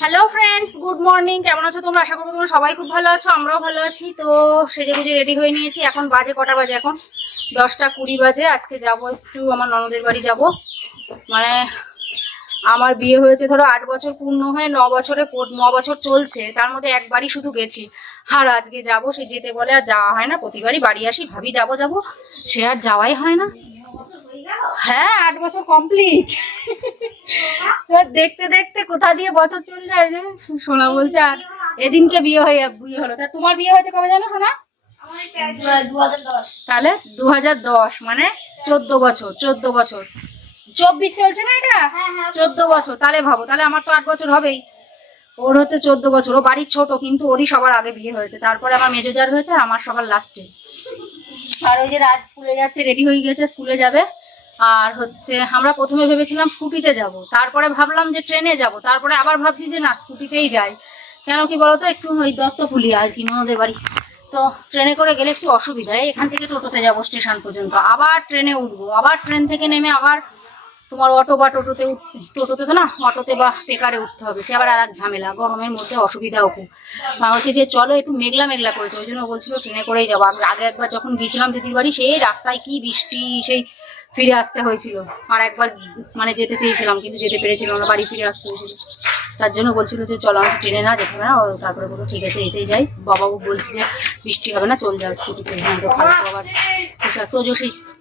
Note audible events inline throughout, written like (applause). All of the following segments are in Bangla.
হ্যালো ফ্রেন্ডস গুড মর্নিং কেমন আছো তোমরা? আশা করব তোমরা সবাই খুব ভালো আছো, আমরাও ভালো আছি। তো সেজে গুজে রেডি হয়ে নিয়েছি। এখন বাজে কটা বাজে এখন? দশটা কুড়ি বাজে। আজকে যাব একটু, আমার ননদের বাড়ি যাব। মানে আমার বিয়ে হয়েছে ধরো আট বছর পূর্ণ হয়ে ন বছরে ন বছর চলছে। তার মধ্যে একবারই শুধু গেছি। আর আজকে যাব, সে যেতে বলে আর যাওয়া হয় না। প্রতিবারই বাড়ি আসি, ভাবি যাব যাব। সে আর যাওয়াই হয় না। হ্যাঁ আট বছর কমপ্লিট দেখতে দেখতে কোথা দিয়ে বছর চলে যায় সোনা বলছে, আর এদিনকে বিয়ে হয়ে, বিয়ে হলো। তা তোমার বিয়ে হয়েছে কবে জানো, সোনা? তাহলে দু হাজার দশ মানে চোদ্দ বছর চোদ্দ বছর। চব্বিশ চলছে না এটা? চোদ্দ বছর। তাহলে ভাবো, তাহলে আমার তো আট বছর হবেই। ওর হচ্ছে চোদ্দ বছর। ও বাড়ির ছোট, কিন্তু ওরই সবার আগে বিয়ে হয়েছে। তারপরে আমার মেজো জার হয়েছে, আমার সবার লাস্টে আর ওই যে রাজ স্কুলে যাচ্ছে রেডি হয়ে গেছে, স্কুলে যাবে। আর হচ্ছে, আমরা প্রথমে ভেবেছিলাম স্কুটিতে যাব। তারপরে ভাবলাম যে ট্রেনে যাব। তারপরে আবার ভাবছি যে না, স্কুটিতেই যাই। কেন কি বলতো, একটু ওই দত্তপুলি আর কি, ননদের বাড়ি। তো ট্রেনে করে গেলে একটু অসুবিধা। এখান থেকে টোটোতে যাব স্টেশন পর্যন্ত। আবার ট্রেনে উঠবো। আবার ট্রেন থেকে নেমে আবার তোমার অটো বা টোটোতে টোটোতে তো না, অটোতে বা পেকারে উঠতে হবে। সে আবার আর এক ঝামেলা, গরমের মধ্যে অসুবিধাও খুব। মানে হচ্ছে যে চলো একটু মেঘলা মেঘলা করেছে, ওই জন্য বলছিল ট্রেনে করেই যাব। আমি আগে একবার যখন গিয়েছিলাম দিদির বাড়ি, সেই রাস্তায় কি বৃষ্টি, সেই ফিরে আসতে হয়েছিল। আর একবার মানে যেতে চেয়েছিলাম, কিন্তু যেতে পেরেছিলাম না, বাড়ি ফিরে আসতে হয়েছিল। তার জন্য বলছিল যে, চলো আমি ট্রেনে না, দেখে না তারপরে বলো ঠিক আছে, এতেই যাই। বাবাবু বলছি যে, বৃষ্টি হবে না, চল যাও স্কুটিতে পোশাক তো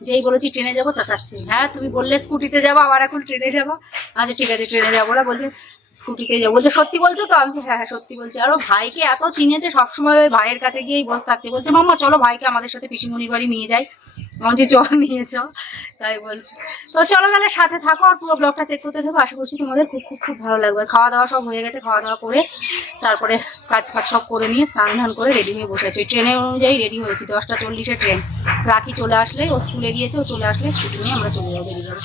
যেই বলেছি ট্রেনে যাব চাচাচ্ছি হ্যাঁ তুমি বললে স্কুটিতে যাব, আবার এখন ট্রেনে যাব? আচ্ছা ঠিক আছে ট্রেনে যাব না বলছে। স্কুটিতে যাব বলছে, সত্যি বলছো তো? আমি হ্যাঁ হ্যাঁ সত্যি বলছি। আর ভাইকে এত চিনেছে, সবসময় ওই ভাইয়ের কাছে গিয়েই বসে থাকতে। বলছে, মাম্মা, চলো ভাইকে আমাদের সাথে পিসিমণির বাড়ি নিয়ে যাই। আমি চল নিয়ে চ তাই বলছি। তো চলো তাহলে সাথে থাকো আর পুরো ব্লগটা চেক করতে থাকো। আশা করছি তোমাদের খুব খুব খুব ভালো লাগবে। খাওয়া দাওয়া সব হয়ে গেছে খাওয়া দাওয়া করে তারপরে কাজ ফাজ সব করে নিয়ে স্নান ধান করে রেডি হয়ে বসে আছি। ট্রেনের অনুযায়ী রেডি হয়েছি, দশটা চল্লিশে ট্রেন রাখি চলে আসলে, ও স্কুলে গিয়েছে, ও চলে আসলে স্কুটি নিয়ে আমরা চলে যাব বেরিয়ে যাব।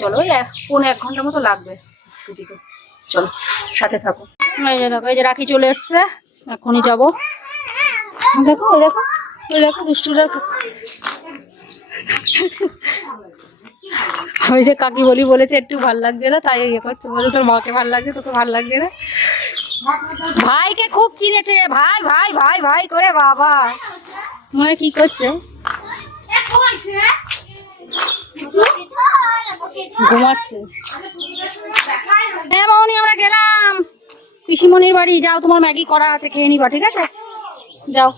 চলো ওই এক, পৌনে এক ঘণ্টার মতো লাগবে স্কুটিতে চলো সাথে থাকো। এই যে দেখো এই যে রাখি চলে এসছে এখনই যাব। দেখো ওই দেখো ওই দেখো দুষ্টুরা। ওই যে কাকি বলি বলেছে একটু ভালো লাগছে না তাই ইয়ে করছে। বলে তোর মাকে ভালো লাগছে তোকে ভালো লাগছে না? ভাইকে খুব চিনেছে ভাই ভাই ভাই ভাই করে বাবা। মানে কি করছে? ঘুমাচ্ছে। হ্যাঁ মামনি আমরা গেলাম। পিসিমণির বাড়ি। যাও তোমার ম্যাগি করা আছে খেয়ে নিবা ঠিক আছে? যাও।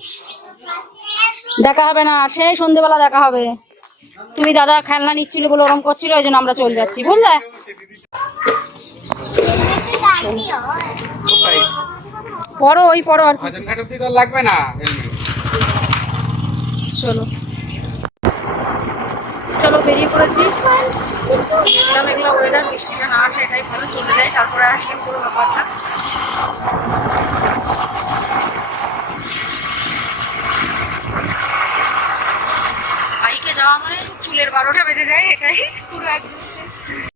দেখা হবে না। সেই সন্ধেবেলা দেখা হবে। তুমি দাদা খেলনা নিচ্ছিল বলে ওরম করছিল ওই জন্য আমরা চলে যাচ্ছি বুঝলে? পড়ো ওই পড়ো আর আর লাগবে না? চলো। চলো বেরিয়ে পড়েছি। মেঘলা মেঘলা ওয়েদার বৃষ্টিটা না আসে এটাই ভালো চলে যায় তারপরে আসলে পুরো ব্যাপারটা। বাইকে যাওয়া মানে চুলের বারোটা বেজে যায় এটাই পুরো একদম।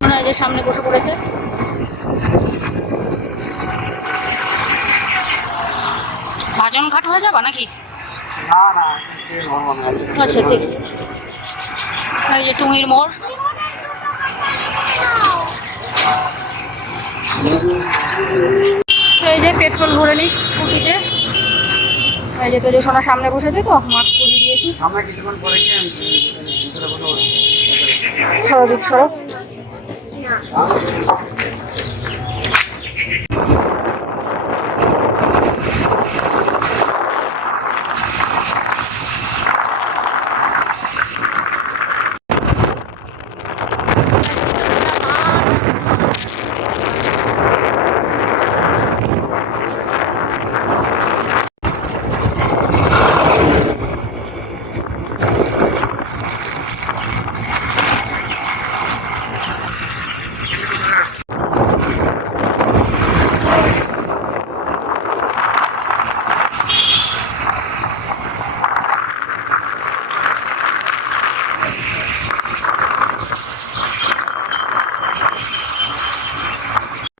মনে যে সামনে বসে পড়েছে। ভাজন ঘাট হয়ে যাবা নাকি? না না। আচ্ছা এই যে টুঙির মোড়। এই যে পেট্রোল ভরে নিই স্কুটিতে। এই যে তোর সোনা সামনে বসেছে তো মাস্ক পরিয়ে দিয়েছি। সরো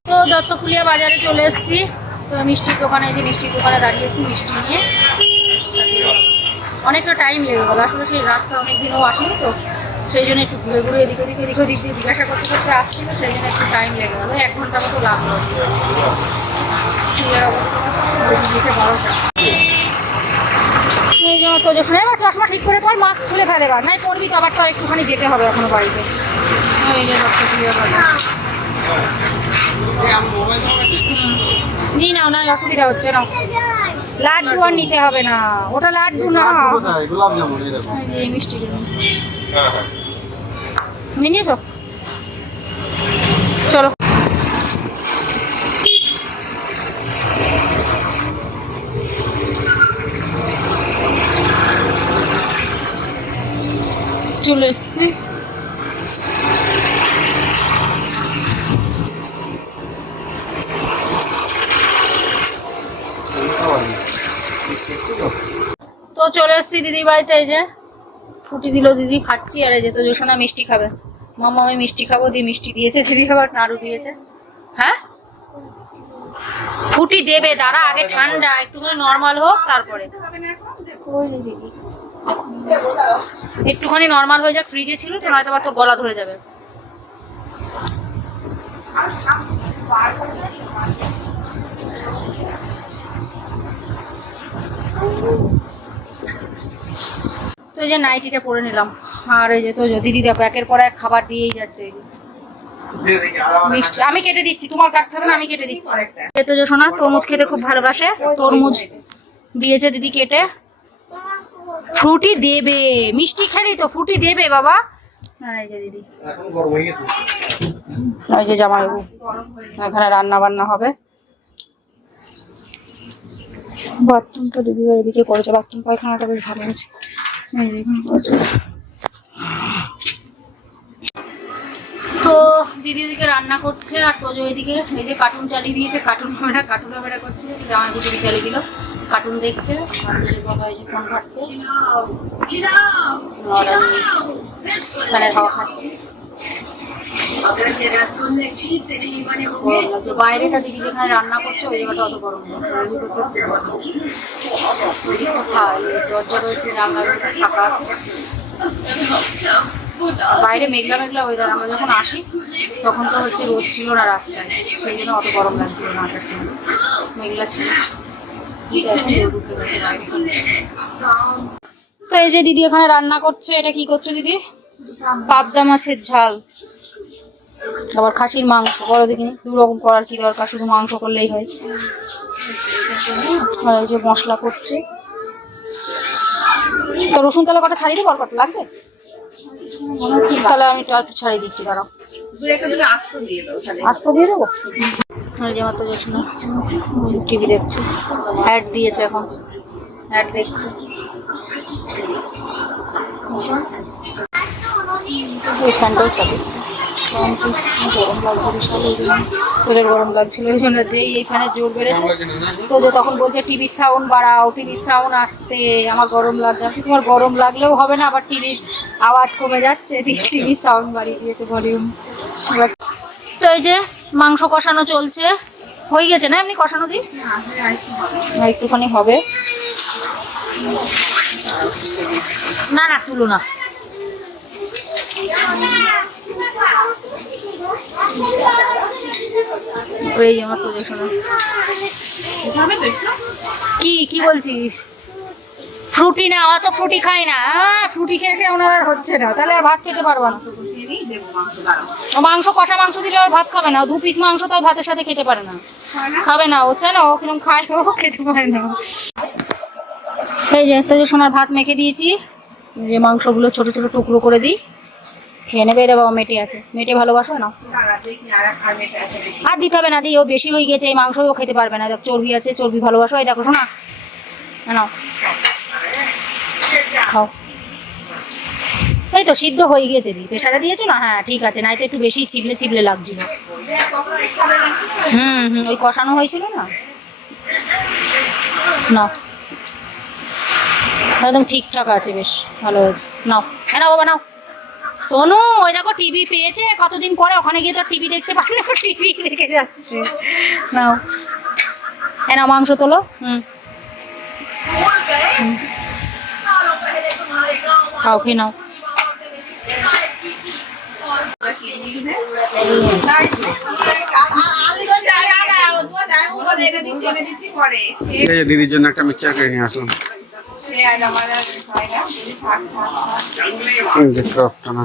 তো দত্তফুলিয়া বাজারে চলে এসেছি। তো মিষ্টির দোকানে যে মিষ্টির দোকানে দাঁড়িয়েছি, মিষ্টি নিয়ে। অনেকটা টাইম লেগে গেল। আসলে সেই রাস্তা অনেক দিনও আসেনি তো। সেই জন্য একটু ঘুরে ঘুরে এদিক ওদিক এদিক ওদিক দিয়ে জিজ্ঞাসা করতে করতে আসছিল সেই জন্য একটু টাইম লেগে গেলো। এক ঘণ্টা মতো লাগল। অবস্থা এবার চশমা ঠিক করে পর মাস্ক খুলে ফেলে এবার। নাই পড়বি তো, আবার তো একটুখানি যেতে হবে এখনও বাড়িতে। এই যে ডক্টর ক্লিয়ার কথা এই আমি মোবাইল চালাচ্ছি নি নাও না অসুবিধা হচ্ছে না। লাড্ডু আর নিতে হবে না। ওটা লাড্ডু না। এই। হ্যাঁ হ্যাঁ। নিয়ে নিয়েছো? চলো। চলে এসছি তো চলে এসছি দিদির বাড়িতে এই যে ফুটি দিল দিদি, খাচ্ছি আর এই যে তো জোসনা মিষ্টি খাবে। মামা আমি মিষ্টি খাব, দিয়ে মিষ্টি দিয়েছে, দিদি খাবার নাড়ু দিয়েছে। হ্যাঁ? ফুটি দেবে, দাঁড়া, আগে ঠান্ডা, একটুখানি নর্মাল হোক, তারপরে। দিদি। একটুখানি নর্মাল হয়ে যাক ফ্রিজে ছিল তো, নয়তো তো গলা ধরে যাবে। এই যে নাইটিটা পরে নিলাম। আর এই যে তো যে দিদি দেখো, একের পর এক খাবার দিয়েই যাচ্ছে। আমি কেটে দিচ্ছি, তোমার হবে না, আমি কেটে দিচ্ছি। তো যে শোনা তরমুজ খেতে খুব ভালোবাসে। তরমুজ দিয়েছে দিদি কেটে। ফ্রুটি দেবে, মিষ্টি খেলি তো, ফ্রুটি দেবে বাবা। হ্যাঁ দিদি। ওই যে জামাইবাবু, এখানে রান্না বান্না হবে। বাথরুমটা দিদি এদিকে করেছে, বাথরুম পায়খানাটা বেশ ভালো হয়েছে। তো দিদি ওদিকে রান্না করছে আর তোজো ওইদিকে এই যে কার্টুন চালিয়ে দিয়েছে কার্টুন ক্যামেরা কার্টুন ক্যামেরা করছে। জামাই গুটি চালিয়ে দিল। কার্টুন দেখছে। আর তোজোর বাবা এই যে ফোন ঘাটছে। ফ্যানের হাওয়া খাচ্ছি। বাইরেটা দিদি যেখানে রান্না করছে, ওই জায়গাটা অত গরম? এই দরজা রয়েছে বাইরে মেঘলা মেঘলা ওয়েদার আমরা যখন আসি, তখন তো হচ্ছে রোদ ছিল না রাস্তায়। সেই জন্য অত গরম লাগছিল না আসার সময়। মেঘলা ছিল। তো এই যে দিদি এখানে রান্না করছে, এটা কি করছে দিদি? পাবদা মাছের ঝাল। আবার খাসির মাংস বড় দেখিনি দু রকম করার কি দরকার? শুধু মাংস করলেই হয়। আর এই যে মশলা করছি। তো রসুন তাহলে কটা ছাড়িয়ে দেবো আর কটা লাগবে? তাহলে আমি একটু ছাড়িয়ে দিচ্ছি দাঁড়াও। আস্ত দিয়ে দেবো? যে আমার তো রসুন টিভি দেখছে। অ্যাড দিয়েছে এখন। অ্যাড দেখছে। এই ফ্যানটাও চালিয়েছে গরম তোদের গরম লাগছিল ওই জন্য যেই এই ফ্যানের জোর বেড়েছে, তো যে তখন বলছে টিভির সাউন্ড বাড়াও টিভির সাউন্ড আসতে, আমার গরম লাগছে। আমি তোমার গরম লাগলেও হবে না, আবার টিভির আওয়াজ কমে যাচ্ছে। (laughs) টিভির সাউন্ড বাড়িয়ে দিয়েছে ভলিউম তো এই যে মাংস কষানো চলছে, হয়ে গেছে না এমনি কষানো আর একটুখানি হবে। না না, তুলো না। ওই আমার পুজো শোনো। কি কি বলছিস? ফ্রুটি না, অত ফ্রুটি খাই না। ফ্রুটি খেয়ে খেয়ে ওনার আর হচ্ছে না। তাহলে আর ভাত খেতে পারব না। মাংস, কষা মাংস দিলে আর ভাত খাবে না। দু পিস মাংস তাই ভাতের সাথে খেতে পারে না। খাবে না ও চায় ও কিরম খায়, ও খেতে পারে না। এই যে তো যে সোনার ভাত মেখে দিয়েছি। যে মাংসগুলো ছোট ছোট টুকরো করে দিই। খেয়ে নেবে বাবা মেটে আছে। মেটে ভালোবাসো না? আর দিতে হবে না, দিই। ও বেশি হয়ে গেছে এই মাংস ও খেতে পারবে না। দেখ, চর্বি আছে, চর্বি ভালোবাসো। এই দেখো, শোনা? নাও খাও। এই তো, সিদ্ধ হয়ে গিয়েছে দি প্রেশারে দিয়েছ না? হ্যাঁ ঠিক আছে। নাই তো একটু বেশি চিবলে চিবলে লাগছিল। হুম হুম, ওই কষানো হয়েছিল না? নাও একদম ঠিকঠাক আছে, বেশ। ভালো হয়েছে। নাও। হ্যাঁ বাবা, নাও। সোনু ওই দেখো টিভি পেয়েছে, কতদিন পরে ওখানে গিয়ে তো টিভি দেখতে পারে না (laughs) টিভি দেখে যাচ্ছে। নাও। হ্যাঁ মাংস তোলো। হুম। খাও, খেয়ে নাও। দিদির জন্য একটা মিক্সচার কিনে আসলাম। এই যে টপটা না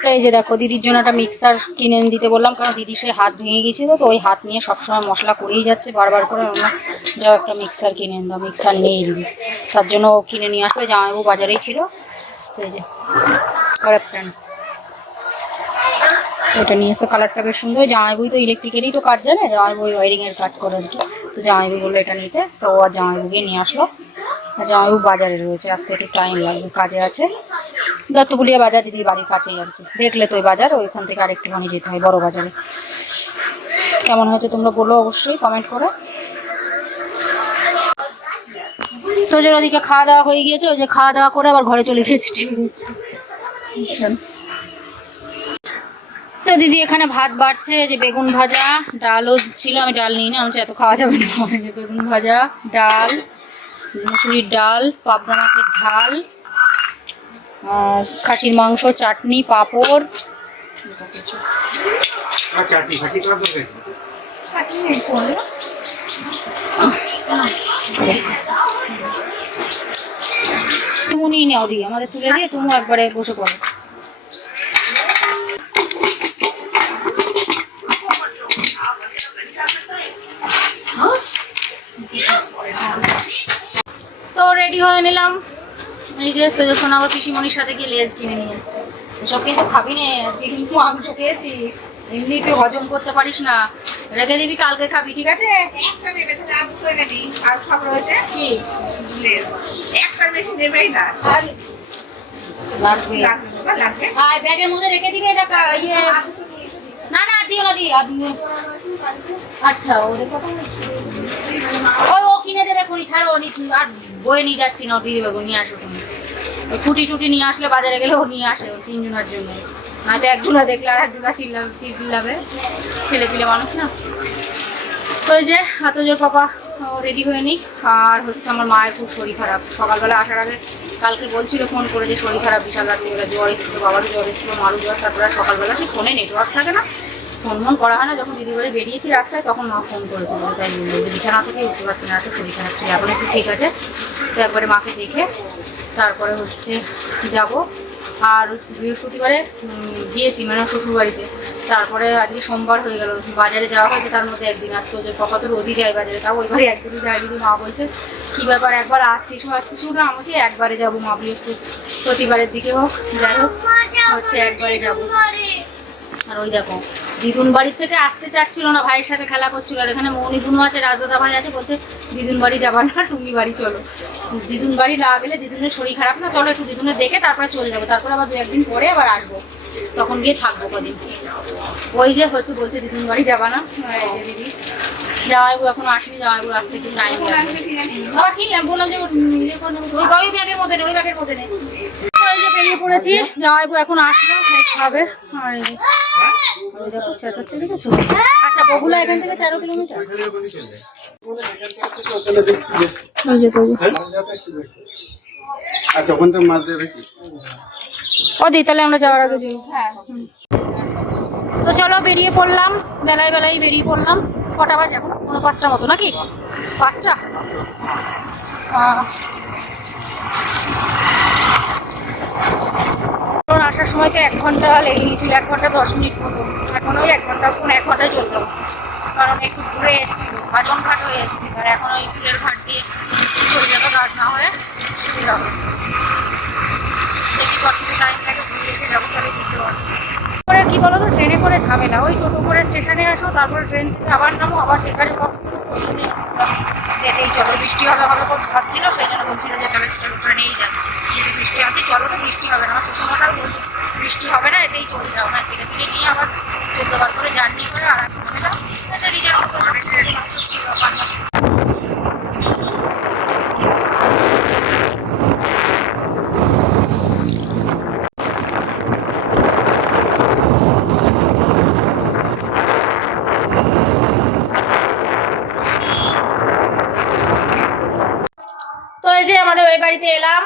তো এই যে দেখো দিদির জন্য একটা মিক্সার কিনে এনে দিতে বললাম কারণ দিদি সে হাত ভেঙে গেছিল তো ওই হাত নিয়ে সবসময় মশলা করেই যাচ্ছে বারবার করে আমরা যাও একটা মিক্সার কিনে এনে দাও মিক্সার নেই দিদি তার জন্য ও কিনে নিয়ে আসবে জামাইবাবু বাজারেই ছিল তো এই যে প্যান্ট ওটা নিয়ে এসে কালারটা বেশ সুন্দর জামাইবুই তো ইলেকট্রিকেরই তো কাজ জানে জামাইবুই ওয়ারিং এর কাজ করে আর কি। তো জামাইবুই বলল এটা নিতে। তো ও আর জামাইবুকে নিয়ে আসলো। জামাইবু বাজারে রয়েছে, আসতে একটু টাইম লাগবে, কাজে আছে। দত্তপুলিয়া বাজার দিদির বাড়ির কাছেই আর কি। দেখলে তো ওই বাজার ওইখান থেকে আর একটুখানি যেতে হয়, বড় বাজারে। কেমন হয়েছে তোমরা বলো অবশ্যই কমেন্ট করে। তো যে ওদিকে খাওয়া দাওয়া হয়ে গিয়েছে, ওই যে খাওয়া দাওয়া করে আবার ঘরে চলে গিয়েছে ঠিক দেখছে আচ্ছা। তো দিদি এখানে ভাত বাড়ছে যে বেগুন ভাজা ডালও ছিল আমি ডাল নিই না আমি এত খাওয়া যাবে না। (laughs) বেগুন ভাজা ডাল মুসুরির ডাল পাবদা মাছের ঝাল আর খাসির মাংস চাটনি পাঁপড়। তুমি নিয়ে নাও দিয়ে আমাদের তুলে দিয়ে তুমি একবারে বসে পড়ো। তো রেডি হয়ে নিলাম। এই যে তো যখন আবার পিসিমণির সাথে গিয়ে লেজ কিনে নিয়ে। এসব কিন্তু খাবি নে আজকে কিন্তু মাংস খেয়েছি এমনি তুই হজম করতে পারিস না। রেখে দিবি কালকে খাবি ঠিক আছে? কি? আর লাগবে। আর ব্যাগের মধ্যে রেখে দিবে এটা কা- ইয়ে। না না দিও না আর আচ্ছা ওদের কথা ওই ও কিনে দেবে খুনি, ছাড়ো ও নি- আর বয়ে নিয়ে যাচ্ছি না ও দিয়ে দেবে নিয়ে আসো তুমি। ওই ফুটি টুটি নিয়ে আসলে বাজারে গেলে ও নিয়ে আসে, ও তিনজনের জন্য। হয়তো একজনা দেখলে আর একজনা চিল্লা চিল্লাবে। ছেলে পিলে মানুষ না। তো যে, এত জোর পাপা রেডি হয়ে নিক। আর হচ্ছে আমার মায়ের খুব শরীর খারাপ। সকালবেলা আসার আগে কালকে বলছিল ফোন করে যে শরীর খারাপ, বিশাল রাত্রি এবার জ্বর এসেছিল, বাবারও জ্বর এসেছিল, মারও জ্বর, তারপরে সকালবেলা সে ফোনে নেটওয়ার্ক থাকে না। ফোন মন করা হয় না। যখন দিদি বাড়ি বেরিয়েছি রাস্তায়, তখন মা ফোন করেছিল। তাই বলল বিছানা থেকে উঠতে পারছি না তো শরীর খারাপ ছিল এখন একটু ঠিক আছে। তো একবারে মাকে দেখে তারপরে হচ্ছে যাব। আর বৃহস্পতিবারে গিয়েছি মানে শ্বশুর বাড়িতে তারপরে আজকে সোমবার হয়ে গেল। বাজারে যাওয়া হয়েছে তার মধ্যে একদিন। আর তো যে পাপা তো রোজই যায় বাজারে, তাও ওইবারে একদিনই যায় যদি মা বলছে, কী ব্যাপার, একবার আসছিস আসছিস না আমি? বলছি একবারে যাব মা বৃহস্পতি প্রতিবারের দিকে হোক, যাই হোক, হচ্ছে একবারে যাব। আর ওই দেখো দিদুন বাড়ির থেকে আসতে চাচ্ছিল না ভাইয়ের সাথে খেলা করছিল। আর এখানে মৌনি বুনু আছে রাজদাদা ভাই আছে বলছে দিদুন বাড়ি যাবার না টুঙ্গি বাড়ি চলো। দিদুন বাড়ি না গেলে দিদুনের শরীর খারাপ না চলো একটু দিদুনের দেখে তারপরে চলে যাব। তারপরে আবার দু একদিন পরে আবার আসব। তখন গিয়ে থাকব কদিন। ওই যে হচ্ছে বলছে দিদুন বাড়ি যাবা না। যে দিদি। জামাইবু এখনও আসেনি জামাইবু আসতে একটু টাইম আবার কিনলাম। বললাম যে ওই ব্যাগের মধ্যে নেই ওই ব্যাগের মধ্যে নেই এখন আসলো আচ্ছা বগুলা এখান থেকে তেরো কিলোমিটার? ও তাহলে আমরা যাওয়ার আগে হ্যাঁ। তো চলো, বেরিয়ে পড়লাম। বেলায় বেলায় বেরিয়ে পড়লাম। কটা বাজে এখন? পনেরো পাঁচটা মতো, নাকি? পাঁচটা? সময় তো এক ঘণ্টা লেগে গিয়েছিল, এক ঘণ্টা দশ মিনিট মতো। এখন ওই এক ঘণ্টা কোন এক ঘন্টায় চলল। কারণ একটু ঘুরে এসেছিল বাজন ঘাট হয়ে এসেছিল, আর এখন ওই ফুলের ঘাট দিয়ে চলে যাবে গাছ না হয়ে সুবিধা হবে। দেখি কতটুকু টাইম লাগে ঘুরে এসে যাব তাহলে বুঝতে পারব। বলো তো ট্রেনে করে ঝামেলা। ওই টোটো করে স্টেশনে আসো, তারপর ট্রেন থেকে আবার নামো, আবার টেকারে যেতেই চলো বৃষ্টি হবে হবে ভাবছিল, সেই জন্য বলছিল যে তাহলে চলো ট্রেনেই যাবে যদি বৃষ্টি আছে চলো তো বৃষ্টি হবে না। আমার শ্বশুরমশাই বলছে, বৃষ্টি হবে না, এতেই চলে যাও। না ছেলে মেয়ে নিয়ে আবার চোদ্দ বার করে জার্নি করে আর এক ঝামেলা নিজের মতো করে কি ব্যাপার না। তো এই যে আমাদের ওই বাড়িতে এলাম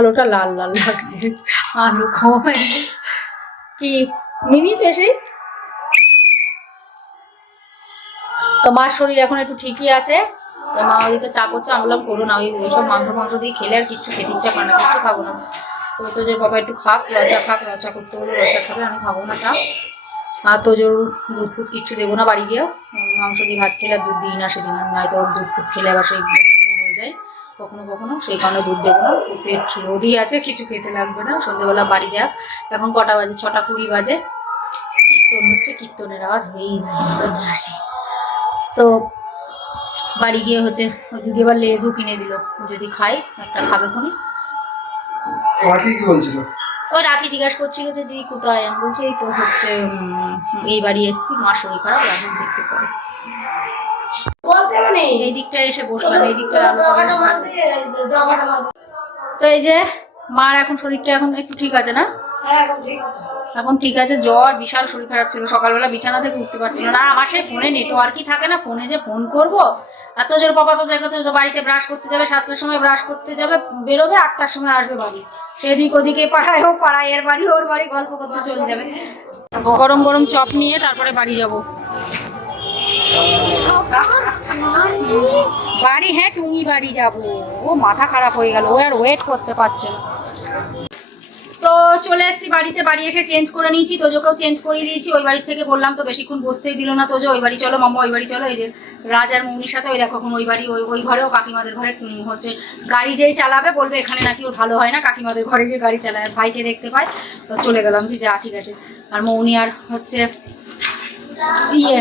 আলুটা লাল লাল লাগছে। আলু কমে কি? নিয়েছে সেই তো মার শরীর এখন একটু ঠিকই আছে। তো মা ওদিকে চা করছে, আমি বললাম, করো না, ওই সব মাংস মাংস দিয়ে খেলে আর কিচ্ছু খেতে ইচ্ছা করে না, কিচ্ছু খাব না। তো তো যে বাবা একটু খাক লচা খাক, রচা করতে হলো রচা খাবে, আমি খাব না, চা। আর তো জোর দুধ ফুট কিচ্ছু দেবো না বাড়ি গিয়েও। মাংস দিয়ে ভাত খেলে আর দুধ দিই না সেদিন নয় ওর দুধ ফুট খেলে আবার সেই হয়ে যায়। কখনো কখনো সেই কারণে দুধ দেবো না। পেট রোডই আছে কিছু খেতে লাগবে না। সন্ধ্যেবেলা বাড়ি যাক। এখন কটা বাজে? ছটা কুড়ি বাজে। কীর্তন হচ্ছে কীর্তনের আওয়াজ হয়েই যায়। আসি। তো বাড়ি গিয়ে হচ্ছে ওই দিদি এবার লেজও কিনে দিল। যদি খাই একটা খাবে খুনি। রাখি কি বলছিল? ওই রাখি জিজ্ঞাসা করছিল যে দিদি কোথায়? আমি বলছি এই তো হচ্ছে এই বাড়ি এসছি। মার শরীর খারাপ রাখি একটু পরে। এই দিকটা এসে বসলাম এই দিকটা আলো বাতাস ভালো। তো এই যে মার এখন শরীরটা এখন একটু ঠিক আছে না? এখন ঠিক আছে। জ্বর বিশাল শরীর খারাপ ছিল সকালবেলা বিছানা থেকে উঠতে পারছিল না। আমার সেই ফোনে নেটওয়ার্কই থাকে না? ফোনে যে ফোন করব এত জোর বাবা তো দেখো তো বাড়িতে ব্রাশ করতে যাবে সাতটার সময় ব্রাশ করতে যাবে বেরোবে আটটার সময় আসবে বাড়ি। সেদিক ওদিকে পাড়ায় হোক পাড়ায় এর বাড়ি ওর বাড়ি গল্প করতে চলে যাবে। গরম গরম চপ নিয়ে তারপরে বাড়ি যাব। বাড়ি হ্যাঁ টুঙ্গি বাড়ি যাব। ও মাথা খারাপ হয়ে গেল, ও আর ওয়েট করতে পারছে না। তো চলে এসেছি বাড়িতে, বাড়ি এসে চেঞ্জ করে নিয়েছি, তোজোকেও চেঞ্জ করিয়ে দিয়েছি। ওই বাড়ি থেকে বললাম তো বেশিক্ষণ বসতেই দিল না তোজো, ওই বাড়ি চলো মাম্মা, ওই বাড়ি চলো। এই যে রাজ আর মৌনির সাথে ওই দেখো এখন ওই বাড়ি, ওই ওই ঘরেও কাকিমাদের ঘরে হচ্ছে গাড়ি যেই চালাবে, বলবে এখানে নাকি ওর ভালো হয় না, কাকিমাদের ঘরে গিয়ে গাড়ি চালায়, ভাইকে দেখতে পায়। তো চলে গেলাম যে, যা, ঠিক আছে। আর মৌনি আর হচ্ছে ইয়ে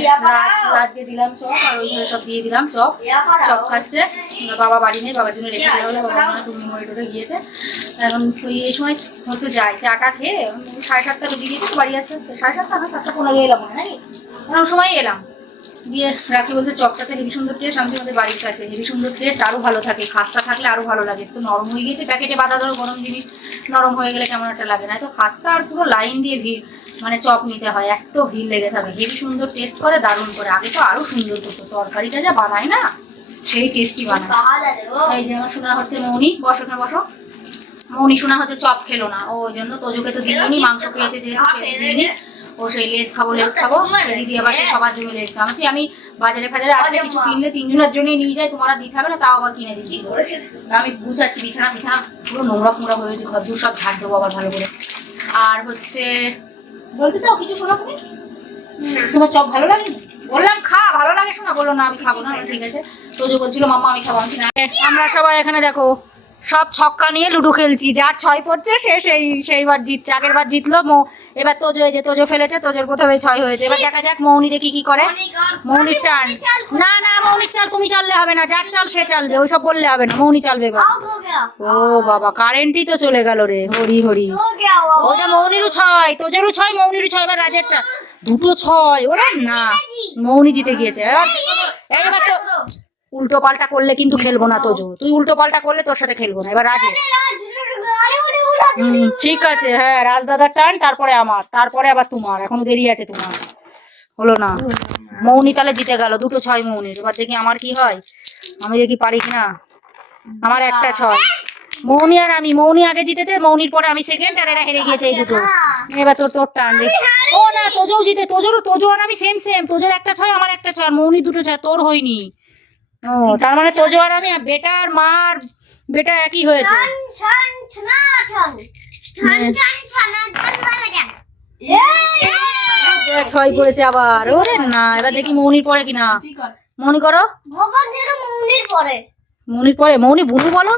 রাজকে দিলাম চপ আর ওই সব দিয়ে দিলাম চপ চপ খাচ্ছে। বাবা বাড়ি নেই বাবার জন্য রেখে দেওয়া হলো বাবা মনে টুমি মরে টরে গিয়েছে। এখন এই সময় হয়তো যাই চাটা খেয়ে সাড়ে সাতটা বেজে গিয়েছে বাড়ি আসতে আসতে সাড়ে সাতটা না সাতটা পনেরো এলাম মনে নাকি? ওরকম সময় এলাম। দিয়ে রাখি বলতে চপটাতে হেভি সুন্দর টেস্ট আমি আমাদের বাড়ির কাছে। হেভি সুন্দর টেস্ট আরও ভালো থাকে। খাস্তা থাকলে আরও ভালো লাগে। তো নরম হয়ে গেছে প্যাকেটে বাঁধা ধরো গরম জিনিস নরম হয়ে গেলে কেমন একটা লাগে না। তো খাস্তা আর পুরো লাইন দিয়ে ভিড় মানে চপ নিতে হয়, এত ভিড় লেগে থাকে। হেভি সুন্দর টেস্ট করে, দারুণ করে। আগে তো আরও সুন্দর করতো। তরকারিটা যা বানায় না, সেই টেস্টি বানায়। এই যে আমার শোনা হচ্ছে মৌনি, বসো না, বসো। মৌনি শোনা হচ্ছে চপ খেলো না। ও ওই জন্য তোজোকে তো দিইনি, মাংস পেয়েছে যেহেতু দিইনি। ও সেই লেস খাব লেস খাব। সে দিদি আবার সে সবার জন্য লেস খাব। বলছি আমি বাজারে ফাজারে আজকে কিছু কিনলে তিনজনের জন্যই নিয়ে যাই তোমার দিতে হবে না তাও আবার কিনে দিচ্ছি। আমি বুঝাচ্ছি বিছানা বিছানা পুরো নোংরা ফোংরা হয়ে হয়েছে ঘর দূর সব ঝাড় দেবো আবার ভালো করে। আর হচ্ছে বলতে চাও কিছু শোনা তুমি? তোমার চপ ভালো লাগেনি? বললাম খা ভালো লাগে শোনা। বলল না আমি খাব না। ঠিক আছে। তোজো বলছিল মাম্মা আমি খাব। আমি বলছি, না। আমরা সবাই এখানে দেখো। সব ছক্কা নিয়ে লুডো খেলছি। যার ছয় পড়ছে, সে সেই, সেইবার জিতছে। আগের বার জিতলো, মো, এবার তোজো হয়েছে তোজো ফেলেছে, তোজোর প্রথমে ছয় হয়েছে। এবার দেখা যাক মৌনি দেখি কি করে। মৌনির টান। না না, মৌনির চাল তুমি চাললে হবে না। যার চাল সে চালবে ওইসব বললে হবে না। মৌনি চালবে এবার। ও বাবা কারেন্টই তো চলে গেল রে। হরি হরি। ওটা মৌনিরও ছয়, তোজেরও ছয়, মৌনিরও ছয়। এবার রাজেরটা। দুটো ছয়, ওরা না। মৌনি জিতে গিয়েছে। এবার তো উল্টো পাল্টা করলে কিন্তু খেলব না তোজো তুই উল্টো পাল্টা করলে তোর সাথে খেলব না। এবার রাজে। ঠিক আছে হ্যাঁ রাজদাদার টান তারপরে আমার তারপরে আবার তোমার। এখনও দেরি আছে তোমার। হলো না। মৌনি তাহলে জিতে গেল দুটো ছয় মৌনির। এবার দেখি আমার কি হয়। আমি দেখি পারি কিনা আমার একটা ছয়। মৌনি আর আমি মৌনি আগে জিতেছে মৌনির পরে আমি সেকেন্ড আর এরা হেরে গিয়েছে এই দুটো। এবার তোর তোর টান দেখ ও না তোজোও জিতে তোজোরও তোজো আর আমি সেম সেম তোজোর একটা ছয় আমার একটা ছয় আর মৌনি দুটো ছয় তোর হয়নি। ও তার মানে তোজো আর আমি বেটা আর মা আর বেটা একই হয়েছে। ছয় পড়েছে আবার। ওরে না এবার দেখি মৌনির পরে কিনা। মৌনি করো। মৌনির পরে মৌনি বুনু বলো।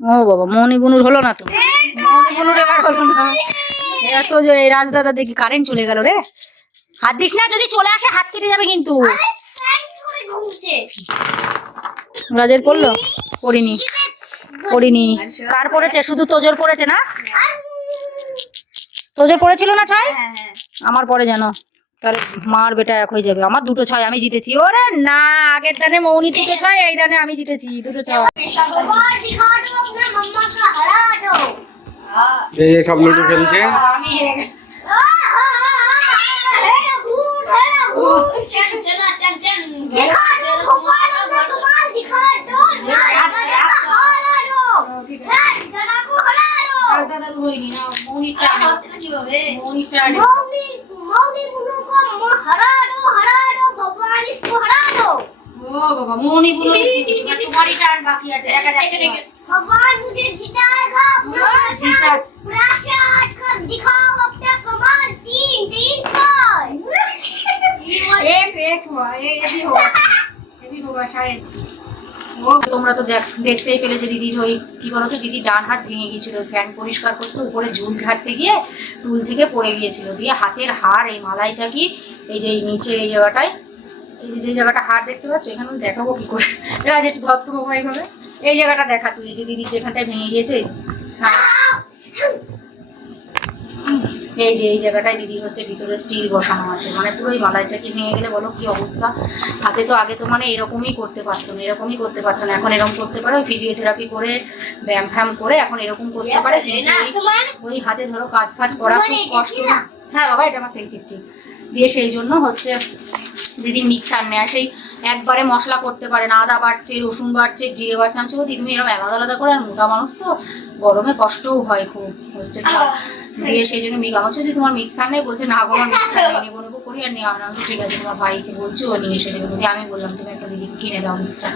ও বাবা মৌনি বুনুর হলো না তো। মৌনি বুনুর এবার হলো না। এবার তো যে এই রাজদাদা দেখি কারেন্ট চলে গেল রে। হাত দিস না যদি চলে আসে হাত কেটে যাবে কিন্তু। রাজের পড়ল? পড়িনি। পড়িনি। কার পড়েছে? শুধু তোজোর পড়েছে না? তোজোর পড়েছিল না ছয় আমার পরে জানো তাহলে মার বেটা এক হয়ে যাবে। আমার দুটো ছয় আমি জিতেছি। ওরে না আগের দানে মৌনি দুটো ছয় এই দানে আমি জিতেছি। দুটো ছয় এই সব লুডো খেলছে। মৌনি পুরো তোমারই টান বাকি আছে দেখা ভগবান জিতা বাসায় ও, তোমরা তো দেখতেই পেলে যে দিদির ওই, কি বলতো দিদি ডান হাত ভেঙে গিয়েছিল। ফ্যান পরিষ্কার করতে উপরে ঝুল ঝাড়তে গিয়ে টুল থেকে পড়ে গিয়েছিল। দিয়ে হাতের হাড়, এই মালাই চাকি, এই যে এই নিচে এই জায়গাটায়, এই যে যে জায়গাটা হার দেখতে পাচ্ছ এখানে দেখাবো কি করে। রাজ একটু ধর তো এইভাবে। এই জায়গাটা দেখা তুই যে দিদির যেখানটায় ভেঙে গিয়েছে। হ্যাঁ। এই যে। এই জায়গাটায় দিদির হচ্ছে ভিতরে স্টিল বসানো আছে। মানে পুরোই মালাই চাকি ভেঙে গেলে বলো কি অবস্থা? হাতে তো আগে তো মানে এরকমই করতে পারতো না এরকমই করতে পারতো না। এখন এরকম করতে পারে ফিজিওথেরাপি করে ব্যায়াম ফ্যাম করে এখন এরকম করতে পারে। কিন্তু ওই হাতে ধরো কাজ ফাজ করা খুব কষ্ট। হ্যাঁ বাবা এটা আমার সেলফি স্টিক দিয়ে সেই জন্য হচ্ছে দিদি মিক্সার নেয়। সেই একবারে মশলা করতে পারে না আদা বাড়ছে রসুন বাড়ছে জিরে বাড়ছে। আমি বলছি, "ও দিদি তুমি এরকম আলাদা আলাদা করে আর মোটা মানুষ তো? গরমে কষ্টও হয় খুব হচ্ছে দিয়ে সেই জন্য মিক আমার যদি তোমার মিক্সার নেই বলছে না গো আমার মিক্সার নেই নেব নেব করি আর নিয়ে আমি ঠিক আছে তোমার ভাইকে বলছো ও নিয়ে এসে দেবে দিয়ে আমি বললাম তুমি একটা দিদিকে কিনে দাও মিক্সার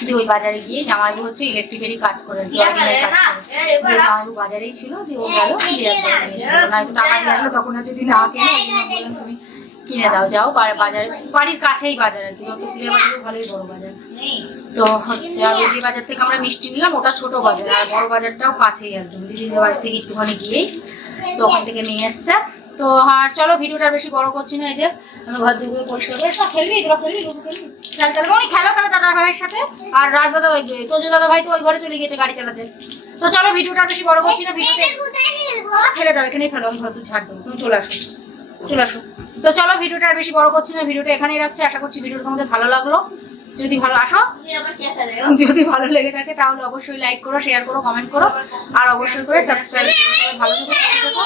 দিয়ে ওই বাজারে গিয়ে জামাইবু হচ্ছে ইলেকট্রিকেরই কাজ করে আর কাজ দিয়ে জামাইবু বাজারেই ছিল দিয়ে ও গেল দিয়ে নিয়ে এসে। নয়তো টাকা দিয়ে তখন আর যদি না কেন বললাম তুমি কিনে দাও যাও বাজারে বাড়ির কাছেই বাজার আর কি রতপুরিয়া বাজার ভালোই বড় বাজার। তো হচ্ছে আর ওই যে বাজার থেকে আমরা মিষ্টি নিলাম ওটা ছোট বাজার আর বড় বাজারটাও কাছেই একদম দিদিদের বাড়ি থেকে একটুখানি গিয়েই তো ওখান থেকে নিয়ে এসছে। তো আর চলো ভিডিওটা আর বেশি বড় করছি না এই যে আমি ঘর দুপুরে পরিষ্কার করে সব খেলবি তোরা খেলবি লুডো খেলবি খেল খেলো খেলো দাদা ভাইয়ের সাথে? আর রাজ দাদা ওই তোজো দাদা ভাই তো ওই ঘরে চলে গিয়েছে গাড়ি চালাতে। তো চলো ভিডিওটা আর বেশি বড় করছি না ভিডিওতে ফেলে দাও এখানেই ফেলো আমি ঘর দূর ছাড় দেবো তুমি চলে আসো। চলে আসো। তো চলো ভিডিওটা আর বেশি বড় করছি না, ভিডিওটা এখানেই রাখছি, আশা করছি ভিডিওটা তোমাদের ভালো লাগল। যদি ভালো আসো, যদি ভালো লেগে থাকে তাহলে অবশ্যই লাইক করো শেয়ার করো কমেন্ট করো, আর অবশ্যই করে সাবস্ক্রাইব করো ভালো থেকো